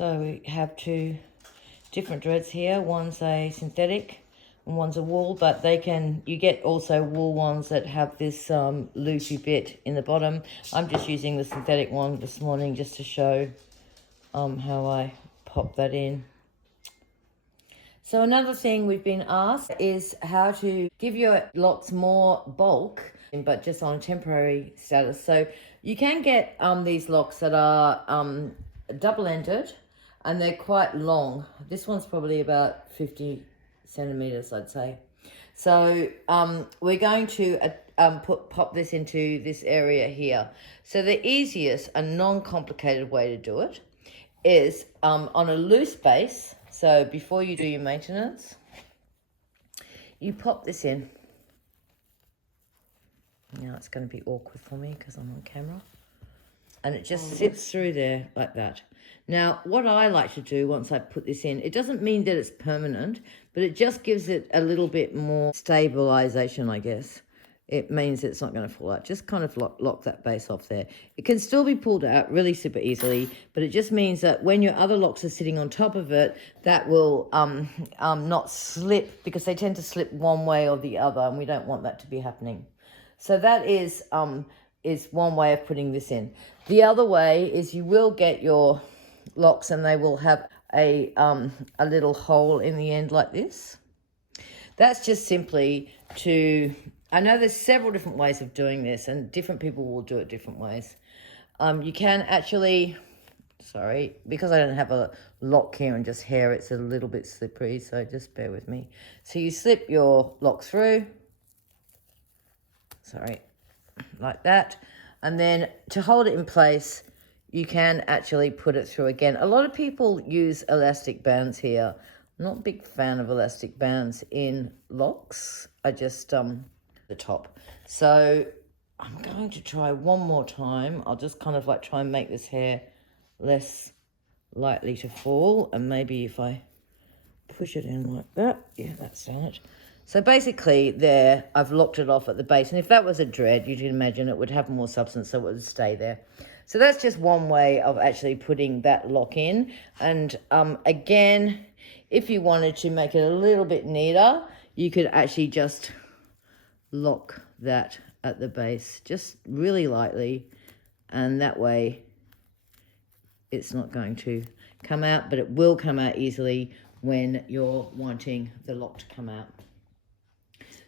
So we have two different dreads here. One's a synthetic and one's a wool, but you get also wool ones that have this loopy bit in the bottom. I'm just using the synthetic one this morning just to show how I pop that in. So another thing we've been asked is how to give your locks more bulk, but just on a temporary status. So you can get these locks that are double-ended and they're quite long. This one's probably about 50 centimeters, I'd say. So we're going to pop this into this area here. So the easiest and non-complicated way to do it is on a loose base. So before you do your maintenance, you pop this in. Now it's going to be awkward for me because I'm on camera. And it just sits through there like that. Now, what I like to do once I put this in, it doesn't mean that it's permanent, but it just gives it a little bit more stabilization, I guess. It means it's not going to fall out. Just kind of lock that base off there. It can still be pulled out really super easily, but it just means that when your other locks are sitting on top of it, that will not slip, because they tend to slip one way or the other, and we don't want that to be happening. So that is one way of putting this in. The other way is you will get your locks and they will have a little hole in the end like this. That's just simply to... I know there's several different ways of doing this and different people will do it different ways. You can actually, sorry, because I don't have a lock here and just hair, it's a little bit slippery, so just bear with me. So you slip your lock through, sorry, like that. And then to hold it in place, you can actually put it through again. A lot of people use elastic bands here. I'm not a big fan of elastic bands in locks. I just... the top. So I'm going to try one more time. I'll just kind of like try and make this hair less likely to fall, and maybe if I push it in like that, yeah, that's done it. So basically there, I've locked it off at the base, and if that was a dread, you can imagine it would have more substance, so it would stay there. So that's just one way of actually putting that lock in. And again, if you wanted to make it a little bit neater, you could actually just lock that at the base just really lightly, and that way it's not going to come out, but it will come out easily when you're wanting the lock to come out.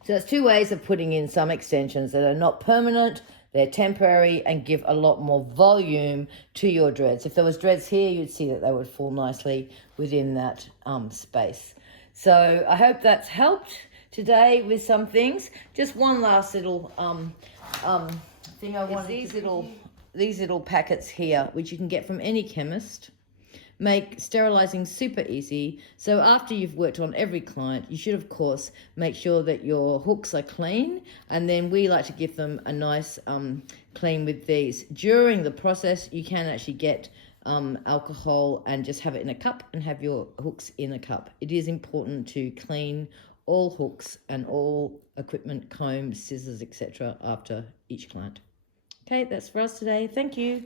So that's two ways of putting in some extensions that are not permanent, they're temporary, and give a lot more volume to your dreads. If there was dreads here, you'd see that they would fall nicely within that space. So I hope that's helped today with some things. Just one last little thing I want. These little packets here, which you can get from any chemist, make sterilizing super easy. So after you've worked on every client, you should of course make sure that your hooks are clean, and then we like to give them a nice clean with these. During the process, you can actually get alcohol and just have it in a cup and have your hooks in a cup. It is important to clean all hooks and all equipment, combs, scissors, etc. after each client. Okay, that's for us today. Thank you.